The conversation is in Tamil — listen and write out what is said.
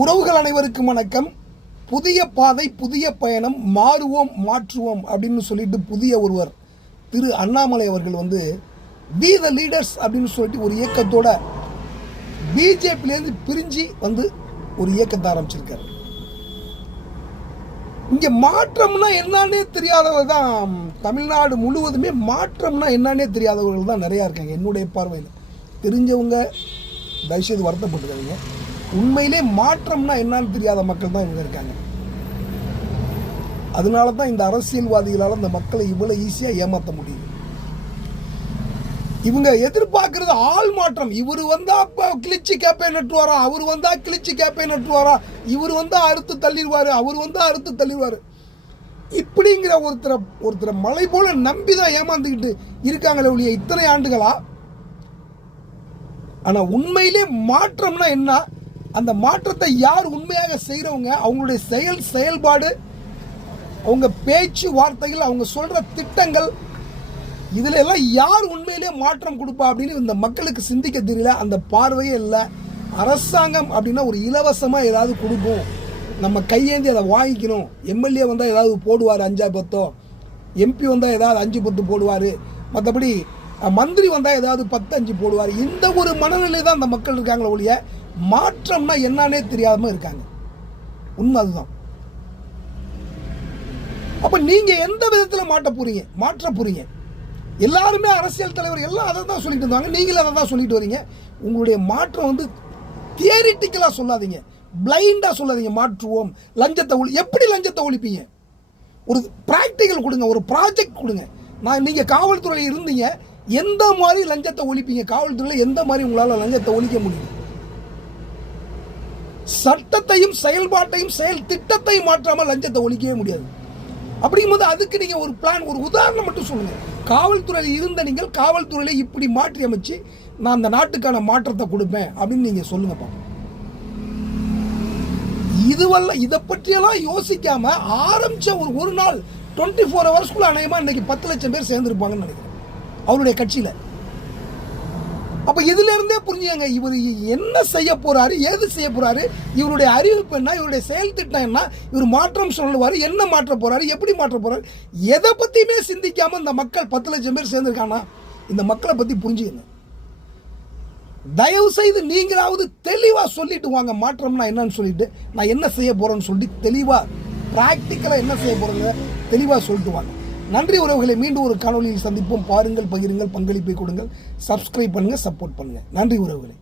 உறவுகள் அனைவருக்கும் வணக்கம். புதிய பாதை, புதிய பயணம், மாறுவோம் மாற்றுவோம் அப்படின்னு சொல்லிட்டு புதிய ஒருவர் திரு அண்ணாமலை அவர்கள் வி த லீடர்ஸ் அப்படின்னு சொல்லிட்டு ஒரு இயக்கத்தோட பிஜேபியிலேருந்து பிரிஞ்சு ஒரு இயக்கத்தை ஆரம்பிச்சிருக்காரு. இங்க மாற்றம்னா என்னன்னே தெரியாதவர் தான் தமிழ்நாடு முழுவதுமே. மாற்றம்னா என்னன்னே தெரியாதவர்கள் தான் நிறையா இருக்காங்க. என்னுடைய பார்வையில் தெரிஞ்சவங்க தயவுசெய்து வருத்தப்பட்டுக்காதீங்க. உண்மையிலே மாற்றம்னா என்னன்னு தெரியாத மக்கள் தான் இவங்க இருக்காங்க. அதனால தான் இந்த அரசியல்வாதிகளால் இந்த மக்களை இவ்வளவு ஈஸியாக ஏமாற்ற முடியுது. இவங்க எதிர்பார்க்கறது ஆள் மாற்றம். இவர் வந்தா கிழிச்சு கேப்பை நட்டுவாரா, அவர் வந்தா கிழிச்சு கேப்பை நட்டுவாரா, இவர் வந்தா அறுத்து தள்ளிடுவாரு, அவர் வந்தா அறுத்து தள்ளிடுவாரு, இப்படிங்கிற ஒருத்தரை மலை போல நம்பிதான் ஏமாந்துக்கிட்டு இருக்காங்களே ஒழிய இத்தனை ஆண்டுகளா. ஆனா உண்மையிலே மாற்றம்னா என்ன, அந்த மாற்றத்தை யார் உண்மையாக செய்யறவங்க, அவங்களுடைய செயல்பாடு, அவங்க பேச்சு வார்த்தைகள், அவங்க சொல்ற திட்டங்கள், இதுல எல்லாம் யார் உண்மையிலே மாற்றம் கொடுப்பா அப்படின்னு இந்த மக்களுக்கு சிந்திக்க தெரியல. அந்த பார்வையே இல்லை. அரசாங்கம் அப்படின்னா ஒரு இலவசமா ஏதாவது கொடுக்கும், நம்ம கையேந்தி அதை வாங்கிக்கணும். எம்எல்ஏ வந்தா ஏதாவது போடுவார் 5-10, எம்பி வந்தா ஏதாவது 5-10 போடுவார், மற்றபடி மந்திரி வந்தா ஏதாவது 10-5 போடுவார். இந்த ஒரு மனநிலை தான் அந்த மக்கள் இருக்காங்களே ஒழிய மாற்றம்னா என்னன்னே தெரியாம இருக்காங்க. உண்மை அதுதான். அப்ப நீங்க எந்த விதத்துல மாற்ற போறீங்க? எல்லாருமே அரசியல் தலைவர் எல்லாம் அதை தான் சொல்லிட்டு இருந்தாங்க, நீங்களும் அதை தான் சொல்லிட்டு வரீங்க. உங்களுடைய மாற்றம் தியரிட்டிக்கலா சொல்லாதீங்க, பிளைண்டா சொல்லாதீங்க. மாற்றுவோம், லஞ்சத்தை எப்படி லஞ்சத்தை ஒழிப்பீங்க? ஒரு பிராக்டிக்கல் கொடுங்க, ஒரு ப்ராஜெக்ட் கொடுங்க. நீங்க காவல்துறையில் இருந்தீங்க, எந்த மாதிரி லஞ்சத்தை ஒழிப்பீங்க? காவல்துறையில் எந்த மாதிரி உங்களால லஞ்சத்தை ஒழிக்க முடியும்? சட்டத்தையும் செயல்பாட்டையும் செயல் திட்டத்தையும் மாற்றாம லஞ்சத்தை ஒழிக்கவே முடியாது. அப்படிங்கும்போது அதுக்கு நீங்க ஒரு பிளான், ஒரு உதாரணம் மட்டும் சொல்லுங்க. காவல்துறையில் இருந்த நீங்கள் காவல்துறையில இப்படி மாற்றி அமைச்சு நான் அந்த நாட்டுக்கான மாற்றத்தை கொடுப்பேன் அப்படின்னு நீங்க சொல்லுங்கப்பா. இதை பற்றியெல்லாம் யோசிக்காம ஆரம்பிச்ச ஒரு நாள் 24 ஹவர்ஸ்க்குள்ள அநேகமா இன்னைக்கு 10 லட்சம் பேர் சேர்ந்திருப்பாங்கன்னு நினைக்கிறேன் அவருடைய கட்சியில. அப்ப இதுல இருந்தே புரிஞ்சுங்க, இவர் என்ன செய்ய போறாரு, ஏது செய்ய போறாரு, இவருடைய அறிவிப்பு என்ன, இவருடைய செயல் திட்டம் என்ன, இவர் மாற்றம் சொல்லுவாரு, என்ன மாற்ற போறாரு, எப்படி மாற்ற போறாரு, எதை பத்தியுமே சிந்திக்காம இந்த மக்கள் 10 லட்சம் பேர் சேர்ந்திருக்கானா, இந்த மக்களை பத்தி புரிஞ்சுக்கங்க. தயவு செய்து நீங்களாவது தெளிவா சொல்லிட்டு வாங்க, மாற்றம்னா என்னன்னு சொல்லிட்டு, நான் என்ன செய்ய போறேன்னு சொல்லிட்டு தெளிவா பிராக்டிக்கலா என்ன செய்ய போறேங்க தெளிவா சொல்லிட்டு வாங்க. நன்றி உறவுகளை, மீண்டும் ஒரு காணொலியில் சந்திப்போம். பாருங்கள், பகிருங்கள், பங்களிப்பை கொடுங்கள், சப்ஸ்கிரைப் பண்ணுங்க, சப்போர்ட் பண்ணுங்க. நன்றி உறவுகளை.